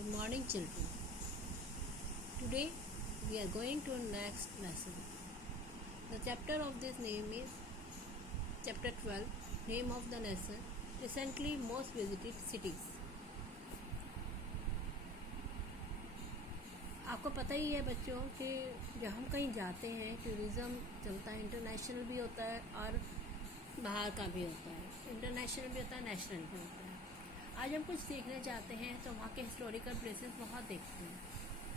Good morning, children. Today we are going to next lesson. The chapter of this name is chapter 12. Name of the lesson: recently most visited cities. आपको पता ही है बच्चों कि जब हम कहीं जाते हैं टूरिज़्म चलता है, इंटरनेशनल भी होता है और बाहर का भी होता है। इंटरनेशनल भी होता है, नेशनल भी होता है। आज हम कुछ देखने जाते हैं तो वहाँ के हिस्टोरिकल प्लेसेस बहुत देखते हैं,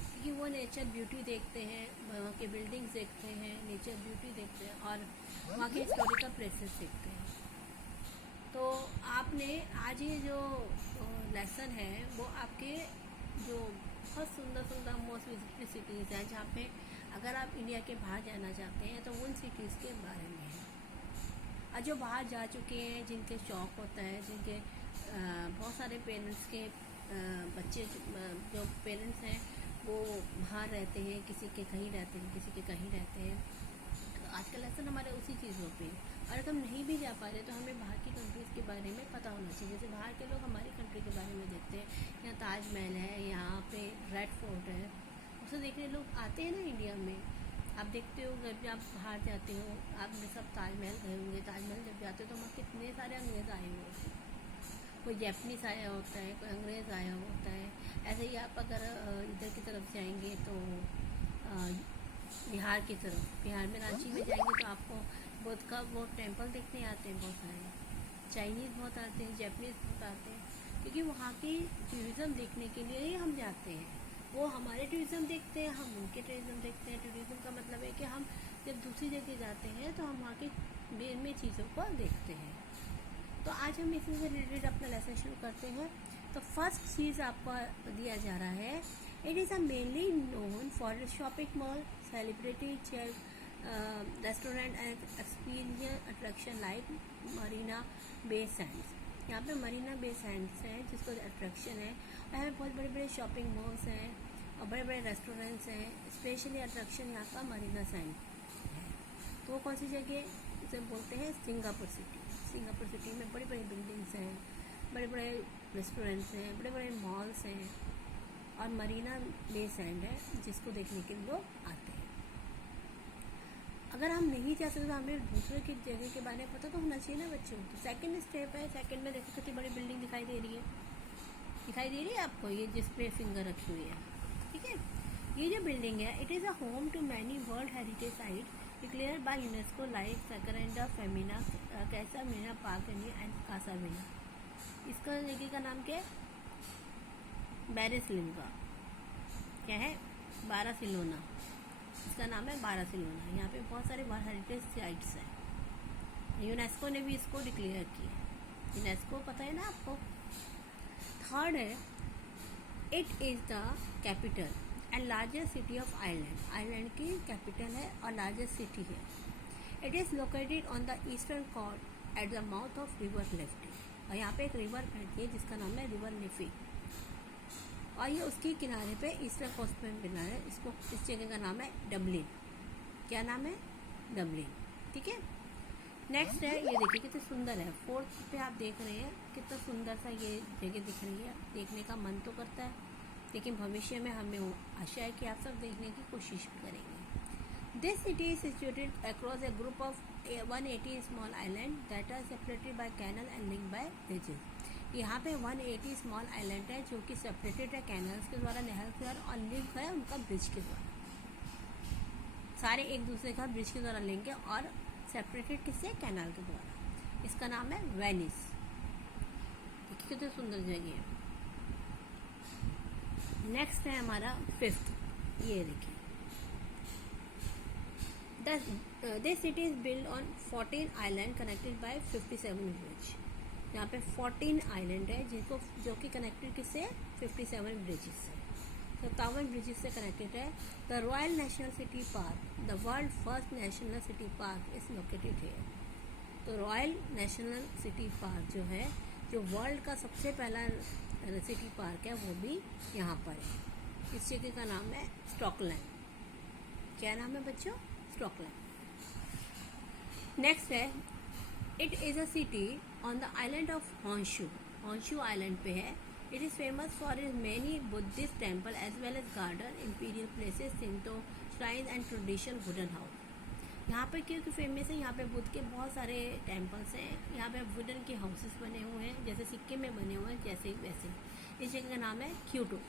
क्योंकि वो नेचर ब्यूटी देखते हैं, वहाँ के बिल्डिंग्स देखते हैं, नेचर ब्यूटी देखते हैं और वहाँ के हिस्टोरिकल प्लेसेस देखते हैं। तो आपने आज ये जो लेसन है वो आपके जो बहुत सुंदर सुंदर मोस्ट विजिटेड सिटीज़ हैं, जहाँ पे अगर आप इंडिया के बाहर जाना चाहते हैं तो उन सिटीज़ के बारे में है। और जो बाहर जा चुके हैं, जिनके शौक़ होता है, जिनके बहुत सारे पेरेंट्स के बच्चे जो पेरेंट्स हैं वो बाहर रहते हैं, किसी के कहीं रहते हैं, किसी के कहीं रहते हैं। तो आज का लेसन हमारे उसी चीज़ों पे। और अगर हम नहीं भी जा पा रहे तो हमें बाहर की कंट्रीज़ के बारे में पता होना चाहिए। जैसे बाहर के लोग हमारी कंट्री के बारे में देखते हैं, यहाँ ताजमहल है, यहाँ पे रेड फोर्ट है, उसे देखने लोग आते हैं ना इंडिया में। आप देखते हो जब आप बाहर जाते हो, आपने सब ताजमहल गए होंगे। ताजमहल जब जाते हो तो वहाँ कितने सारे अंग्रेज़ आए हुए होते हैं, कोई जैपनीज़ आया होता है, कोई अंग्रेज़ आया होता है। ऐसे ही आप अगर इधर की तरफ जाएंगे तो बिहार की तरफ, बिहार में रांची में जाएंगे तो आपको बुद्ध का वो टेम्पल देखने आते हैं बहुत सारे। चाइनीज़ बहुत आते हैं, जैपनीज़ बहुत आते हैं, क्योंकि वहाँ की टूरिज़्म देखने के लिए ही हम जाते हैं। वो हमारे टूरिज़्म देखते हैं, हम उनके टूरिज़्म देखते हैं। टूरिज़्म का मतलब है कि हम जब दूसरी जगह जाते हैं तो हम वहाँ की मेन में चीज़ों को देखते हैं। तो आज हम इसी से रिलेटेड अपना लेसन शुरू करते हैं। तो फर्स्ट चीज़ आपको दिया जा रहा है, it is a mainly known for shopping mall, celebrity chair, restaurant and experience attraction like Marina Bay Sands. यहाँ पे मरीना बे सैंड्स हैं जिसको अट्रैक्शन है। यहाँ पे बहुत बड़े बड़े शॉपिंग मॉल्स हैं और बड़े बड़े रेस्टोरेंट्स हैं। स्पेशली अट्रैक्शन यहाँ का मरीना सैंड है। तो वो कौन सी जगह उसे बोलते हैं? Singapore city. सिंगापुर सिटी में बड़ी बड़ी बिल्डिंग्स हैं, बड़े बड़े रेस्टोरेंट्स हैं, बड़े बड़े मॉल्स हैं और मरीना बे सैंड है जिसको देखने के लिए लोग आते हैं। अगर हम नहीं जा सकते तो हमें दूसरे की जगह के बारे में पता तो होना चाहिए ना बच्चों। तो सेकंड स्टेप है, सेकंड में देखो कितनी बड़ी बिल्डिंग दिखाई दे रही है आपको, ये जिस पे फिंगर रखी हुई है, ठीक है। ये जो बिल्डिंग है, it is a home to many world heritage site declare by UNESCO like Sagrada Familia, Casa Mila park and Casa Mila. इसका जगह का नाम क्या है? बैरिसलिंगा। क्या है? बारासिलोना। इसका नाम है बारासिलोना। यहाँ पे बहुत सारे वर्ल्ड हेरिटेज साइट्स हैं। यूनेस्को ने भी इसको डिक्लेयर किया। यूनेस्को पता है ना आपको। थर्ड है, it is the capital and largest city of Ireland. Ireland की कैपिटल है और लार्जेस्ट सिटी है। It is located on the eastern coast at the mouth of river Liffey. और यहाँ पे एक रिवर बहती है जिसका नाम है रिवर लिफी, और ये उसके किनारे पे ईस्टर्न कोस्ट में बना है। इस जगह का नाम है डबलिन। क्या नाम है? डबलिन, ठीक है। नेक्स्ट है, ये देखिए कितनी सुंदर है। फोर्थ पे आप देख रहे हैं कितना सुंदर सा ये जगह दिख रही है। देखने का मन तो करता है, लेकिन भविष्य में हमें आशा है कि आप सब देखने की कोशिश करेंगे। This city is situated across a group of 180 small island that are separated by canal and link by bridges. यहाँ पे 180 स्मॉल आइलैंड है जो कि सेपरेटेड है कैनल्स के द्वारा, नहर के द्वारा, और लिंक है उनका ब्रिज के द्वारा। सारे एक दूसरे का ब्रिज के द्वारा लिंक है और सेपरेटेड किससे? कैनाल के द्वारा। इसका नाम है वेनिस। देखिए कितनी सुंदर जगह है। नेक्स्ट है हमारा फिफ्थ, ये देखिए, this city is build on 14 island connected by 57 bridge. यहाँ पे 14 आइलैंड है जिसको जो कि कनेक्टेड किससे? 57 ब्रिजेस से, 57 ब्रिजेस से कनेक्टेड है। The royal national city park, the world first national city park is located है। तो रॉयल नेशनल सिटी पार्क जो है, जो वर्ल्ड का सबसे पहला सिटी पार्क है, वो भी यहाँ पर है। इस जगह का नाम है स्टॉकलैंड। क्या नाम है बच्चों? स्टॉकलैंड। नेक्स्ट है, it is a city on the island of Honshu. Honshu island पे है। It is famous for its many Buddhist temples as well as garden, imperial places, Shinto shrines and traditional wooden house. यहाँ पे क्योंकि famous है, यहाँ पे बुद्ध के बहुत सारे टेम्पल्स हैं, यहाँ पे वुडन के हाउसेस बने हुए हैं, जैसे सिक्किम में बने हुए हैं जैसे वैसे। इस जगह का नाम है क्योटो,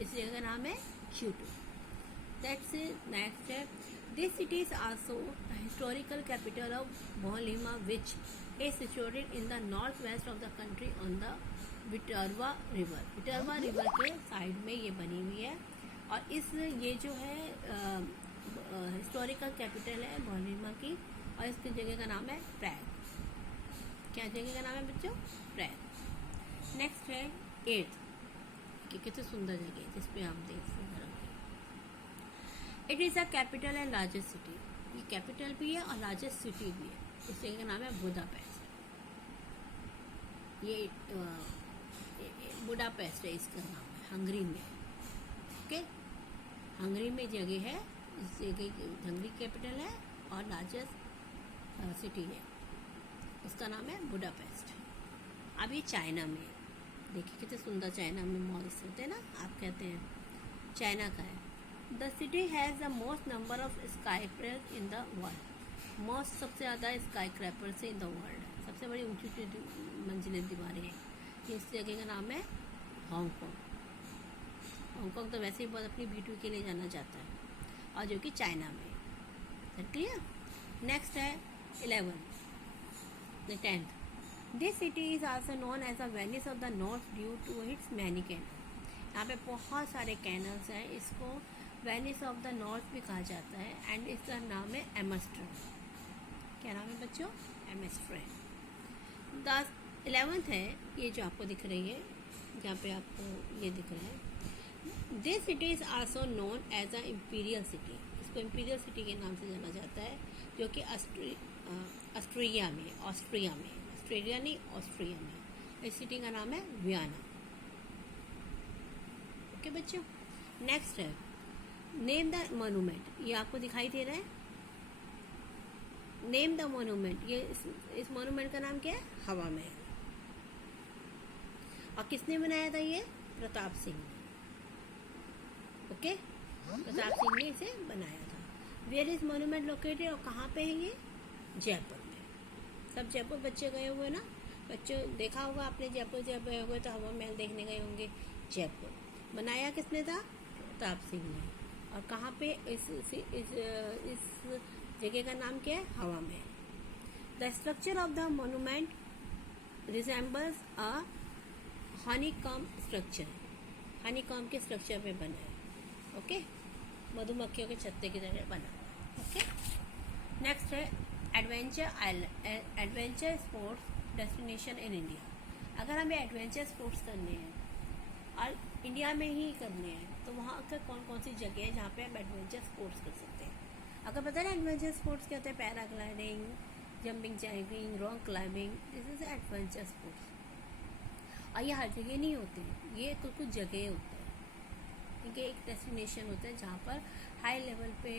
इस जगह का नाम है क्योटो। दैट्स नेक्स्ट है, this city is also historical capital of Bohemia which is situated in the northwest of the country on the विटरवा रिवर। विटरवा रिवर के साइड में ये बनी हुई है और इस ये जो है हिस्टोरिकल कैपिटल है बोलिमा की, और इसकी जगह का नाम है प्रैग। क्या जगह का नाम है बच्चों? प्रैग। नेक्स्ट है 8th, कि कितनी सुंदर जगह है जिसपे आप देख सकते हैं। It is a capital and largest city, ये कैपिटल भी है और लार्जेस्ट सिटी भी है। इस जगह का नाम है बुडापेस्ट। ये बुडापेस्ट है, इसका नाम है, हंगरी में। ओके, हंगरी में जगह है, इस जगह हंगरी कैपिटल है और लार्जेस्ट सिटी है, इसका नाम है बुडापेस्ट। अब ये चाइना में, देखिए कितने सुंदर चाइना में मॉल्स होते हैं ना, आप कहते हैं चाइना का है। The city has the most number of skyscrapers in the world. Most सबसे ज़्यादा स्काईक्रेपर्स इन द वर्ल्ड, सबसे बड़ी ऊंची ऊंची मंजिलें दीवारें हैं। इस जगह का नाम है हांगकांग। हांगकांग तो वैसे ही बहुत अपनी ब्यूटी के लिए जाना जाता है, और जो कि चाइना में। क्लियर? नेक्स्ट है 11th, 10th। This city is also known as the Venice of the North due to its many canal. यहाँ पे बहुत सारे कैनल्स हैं, इसको वेनिस ऑफ द नॉर्थ भी कहा जाता है। एंड इसका नाम है एमस्ट्रेन। क्या नाम है बच्चों? एमस्ट्रेन। 11th है, ये जो आपको दिख रही है, जहाँ पे आपको ये दिख रहा है। This city is also known as a imperial city. इसको इम्पीरियल सिटी के नाम से जाना जाता है, जो कि ऑस्ट्रिया में, ऑस्ट्रिया नहीं, ऑस्ट्रिया में। इस सिटी का नाम है वियना। ओके बच्चों, नेक्स्ट है नेम द मोनूमेंट। ये आपको दिखाई दे रहा है, नेम द मोनूमेंट। ये इस मोनूमेंट का नाम क्या है? हवा महल। और किसने बनाया था ये? प्रताप सिंह ने। ओके, प्रताप सिंह ने इसे बनाया था। वेयर इज मोनूमेंट लोकेटेड, और कहाँ पे है ये? जयपुर में। सब जयपुर बच्चे गए हुए ना, बच्चों देखा होगा आपने, जयपुर जब गए हुए तो हवा महल देखने गए होंगे। जयपुर बनाया किसने था? प्रताप सिंह ने। और कहाँ पे? इस जगह का नाम क्या है? हवा महल। The structure of the monument resembles a honeycomb structure. Honeycomb के स्ट्रक्चर पे बना है। ओके, मधुमक्खियों के छत्ते की तरह बना। ओके, नेक्स्ट है adventure sports destination in India. अगर हमें एडवेंचर स्पोर्ट्स करने हैं और इंडिया में ही करने हैं, तो वहाँ का कौन कौन सी जगह है जहाँ पे हम एडवेंचर स्पोर्ट्स कर सकते हैं? अगर पता है एडवेंचर स्पोर्ट्स क्या होते हैं? Paragliding, jumping jacking, rock climbing, this is adventure sports. और ये हर जगह नहीं होते, ये कुछ जगह होते हैं, क्योंकि एक डेस्टिनेशन होता है जहाँ पर हाई लेवल पे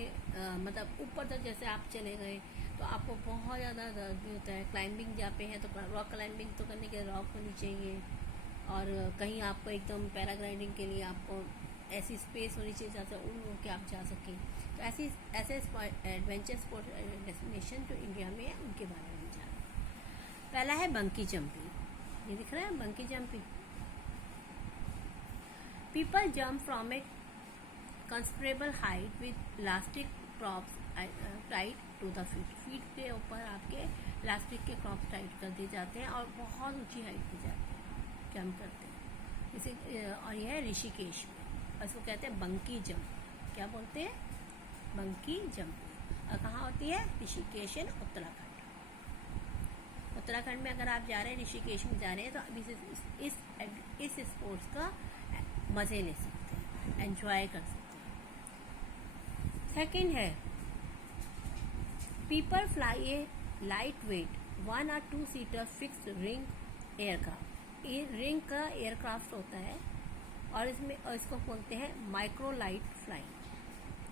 मतलब ऊपर तक जैसे आप चले गए तो आपको बहुत ज़्यादा दर्द भी होता है। क्लाइंबिंग जहाँ पे है तो रॉक क्लाइंबिंग तो करने के लिए रॉक होनी चाहिए, और कहीं आपको एकदम पैराग्लाइडिंग के लिए आपको ऐसी स्पेस होनी चाहिए जहाँ से उड़ के आप जा सकें। तो ऐसे एडवेंचर स्पोर्ट डेस्टिनेशन जो इंडिया में है उनके बारे में हम जान। पहला है बंकी जंपिंग। ये दिख रहा है bungee jumping. People jump from a considerable height with elastic props tight to the feet. Feet के ऊपर आपके इलास्टिक के प्रॉप्स टाइट कर दिए जाते हैं और बहुत ऊंची हाइट पे जाते हैं, जंप करते हैं इसे। और यह है ऋषिकेश में, और इसको कहते हैं बंकी जंप। क्या बोलते हैं? बंकी जंप। और कहाँ होती है? ऋषिकेश उत्तराखंड। उत्तराखंड में अगर आप जा रहे हैं, ऋषिकेश में जा रहे हैं, तो अभी इस स्पोर्ट्स का मज़े ले सकते हैं, एंजॉय कर सकते हैं। सेकंड है people fly A light weight 1 or 2 seater fixed ring aircraft. ये रिंग का एयरक्राफ्ट होता है और इसको बोलते हैं माइक्रो लाइट फ्लाइंग।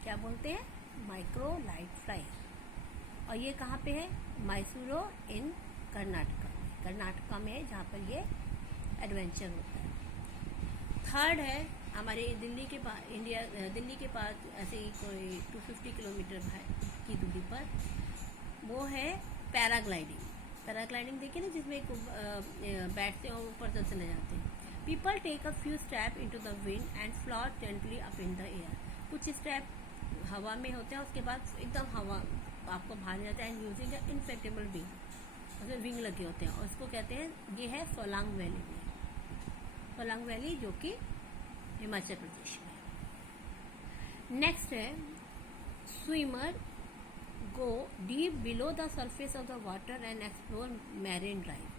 क्या बोलते हैं? Micro light flying. और ये कहाँ पे है? मैसूरू इन कर्नाटका में है, जहाँ पर ये एडवेंचर होता है। थर्ड है हमारे दिल्ली के पास, दिल्ली के पास ऐसे ही कोई 250 किलोमीटर की दूरी पर, वो है पैराग्लाइडिंग। पैराग्लाइडिंग देखिए ना, जिसमें बैठते हैं और ऊपर तक चले जाते हैं। People take a few step into the wind and float gently up in the air. कुछ स्टेप हवा में होते हैं, उसके बाद एकदम हवा आपको भाग जाता है। एंड यूजिंग अ इनफेक्टेबल विंग, उसमें विंग लगे होते हैं, और इसको कहते हैं, ये है सोलांग वैली में, सोलांग वैली जो कि हिमाचल प्रदेश में। नेक्स्ट है swimmer go deep below the surface of the water and explore marine drive।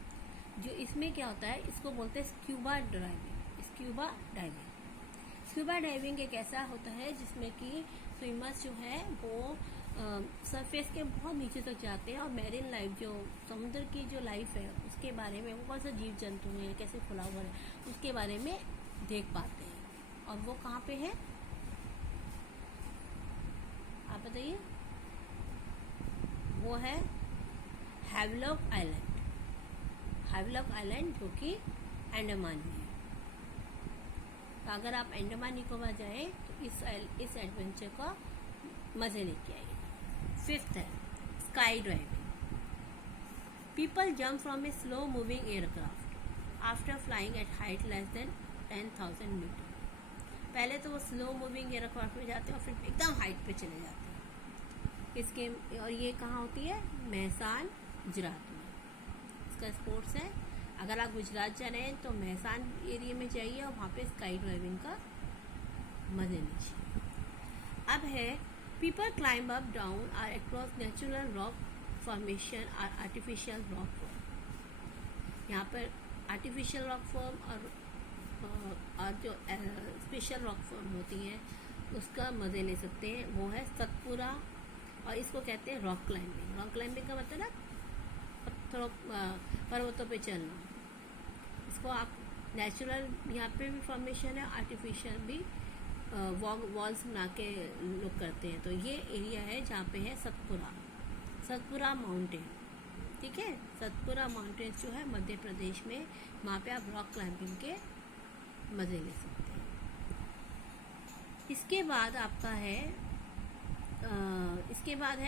जो इसमें क्या होता है, इसको बोलते हैं scuba driving. Scuba diving, scuba diving एक ऐसा होता है जिसमें कि स्विमर्स जो है वो सरफेस के बहुत नीचे तक जाते हैं और मैरीन लाइफ, जो समुद्र की जो लाइफ है उसके बारे में, वो कौन सा जीव जंतु है, कैसे फ्लावर है, उसके बारे में देख पाते हैं। और वो कहाँ पे है, आप बताइए। वो है हैवलॉक आइलैंड। हैवलॉक आइलैंड जो कि अंडमान में है। तो अगर आप अंडमान निकोबार जाए तो इस एडवेंचर का मजे लेके आइए। फिफ्थ है skydiving. People jump from a slow moving aircraft after flying at height less than 10,000 metre. पहले तो वो स्लो मूविंग एयरक्राफ्ट में जाते हैं और फिर एकदम हाइट पे चले जाते हैं। इसके, और ये कहाँ होती है, महसान गुजरात में इसका स्पोर्ट्स है। अगर आप गुजरात जा रहे हैं तो महसान एरिया में जाइए और वहाँ पे स्काई ड्राइविंग का मजे लीजिए। अब है people climb up down or across natural rock formation or artificial rock form. यहाँ पर आर्टिफिशियल रॉक फॉर्म और जो स्पेशल रॉक फॉर्म होती है उसका मजे ले सकते हैं। वो है सतपुरा, और इसको कहते हैं रॉक क्लाइंबिंग। रॉक क्लाइंबिंग का मतलब ना पत्थरों पर्वतों पे चलना। इसको आप नेचुरल, यहाँ पे भी फॉर्मेशन है, आर्टिफिशियल भी वॉल्स बना के लोग करते हैं। तो ये एरिया है जहाँ पे है सतपुरा माउंटेन। ठीक है, सतपुरा माउंटेन्स जो है मध्य प्रदेश में, वहाँ पे आप रॉक क्लाइंबिंग के मजे ले सकते हैं। इसके बाद आपका है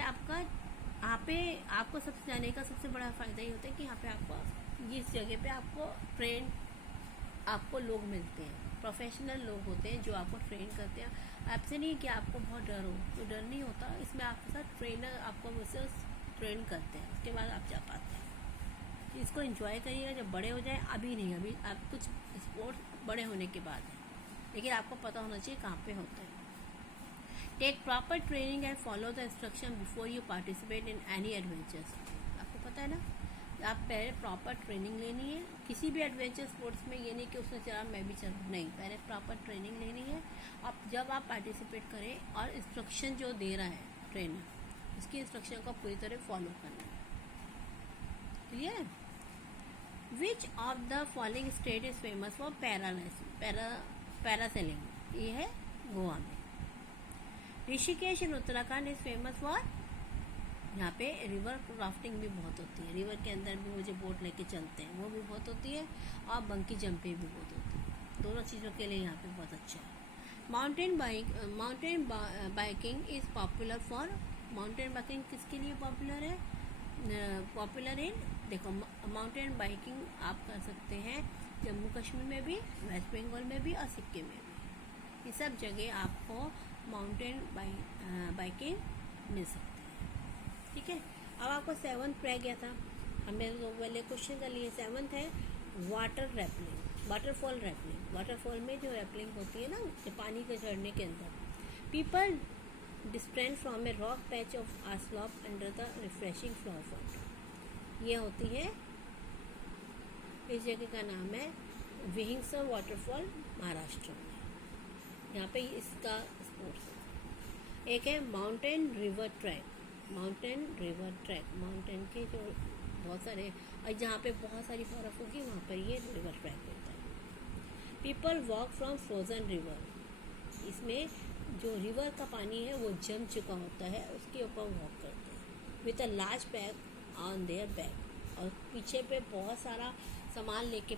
आपका, यहाँ पे आपको सबसे जाने का सबसे बड़ा फ़ायदा ये होता है कि यहाँ पे आपको इस जगह पे आपको लोग मिलते हैं, प्रोफेशनल लोग होते हैं जो आपको ट्रेन करते हैं। आपसे नहीं कि आपको बहुत डर हो, तो डर नहीं होता। इसमें आपके साथ ट्रेनर आपको मुझसे ट्रेन करते हैं, उसके बाद आप जा पाते हैं। इसको एंजॉय करिएगा जब बड़े हो जाए, अभी नहीं, अभी आप कुछ स्पोर्ट्स बड़े होने के बाद है, लेकिन आपको पता होना चाहिए कहाँ पे होता है। Take proper training and follow the instruction before you participate in any adventures. आपको पता है ना, आप पहले प्रॉपर ट्रेनिंग लेनी है किसी भी एडवेंचर स्पोर्ट्स में। ये नहीं कि उसने चला मैं भी चलूँ, नहीं, पहले प्रॉपर ट्रेनिंग लेनी है। अब जब आप पार्टिसिपेट करें और इंस्ट्रक्शन जो दे रहा है ट्रेनर, उसकी इंस्ट्रक्शन को पूरी तरह फॉलो करना है। Clear? Which of the following state is famous for parasailing? ये है गोवा में। ऋषिकेश इन उत्तराखंड इज फेमस फॉर, यहाँ पे रिवर राफ्टिंग भी बहुत होती है। रिवर के अंदर भी मुझे बोट लेके चलते हैं, वो भी बहुत होती है, और बंकी जंपिंग भी बहुत होती है। दोनों चीज़ों के लिए यहाँ पे बहुत अच्छा है। Mountain biking is popular for, mountain biking किसके लिए पॉपुलर है? पॉपुलर इन, देखो, माउंटेन बाइकिंग आप कर सकते हैं जम्मू कश्मीर में भी, वेस्ट बंगाल में भी और सिक्किम में भी। ये सब जगह आपको माउंटेन बाइकिंग मिल सकती है। ठीक है, अब आपको 7th रह गया था, हमने तो पहले क्वेश्चन कर लिए। 7th है water rappelling, waterfall rappelling. Waterfall में जो रैपलिंग होती है ना, जो पानी के झरने के अंदर, people descend from a rock patch of a slope under the refreshing flower fountain. ये होती है, इस जगह का नाम है विहिंसा वाटरफॉल, महाराष्ट्र में। यहाँ पे इसका स्पोर्ट्स है। एक है mountain river track. Mountain river track, mountain के जो बहुत सारे, और जहाँ पे बहुत सारी बर्फ होगी वहाँ पर ये रिवर ट्रैक होता है। People walk from frozen river, इसमें जो रिवर का पानी है वो जम चुका होता है, उसके ऊपर वॉक करते हैं with a large bag on their back, और पीछे पे बहुत सारा सामान लेके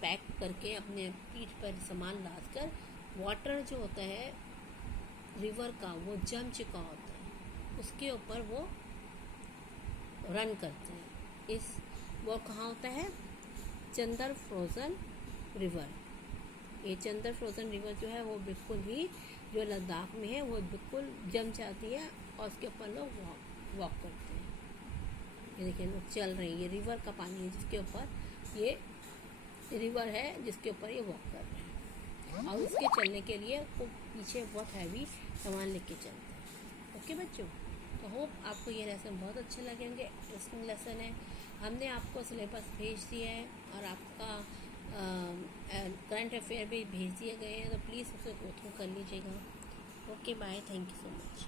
पैक करके अपने पीठ पर सामान लाद कर वाटर जो होता है रिवर का वो जम चुका होता है उसके ऊपर वो रन करते हैं। इस वो कहाँ होता है? Chadar frozen river. ये चंदर फ्रोज़न रिवर जो है वो बिल्कुल ही जो लद्दाख में है वो बिल्कुल जम जाती है और उसके ऊपर लोग वॉक करते हैं। ये देखिए लोग चल रहे हैं, ये रिवर का पानी है जिसके ऊपर ये रिवर है जिसके ऊपर ये वॉक कर रहे हैं और उसके चलने के लिए वो पीछे बहुत हैवी सामान लेके चलते हैं। ओके बच्चों, तो होप आपको ये लेसन बहुत अच्छे लगेंगे। इंटरेस्टिंग लेसन है। हमने आपको सिलेबस भेज दिया है और आपका करंट अफेयर भी भेज दिए गए हैं, तो प्लीज़ उसे गो थ्रू कर लीजिएगा। Okay bye, thank you so much.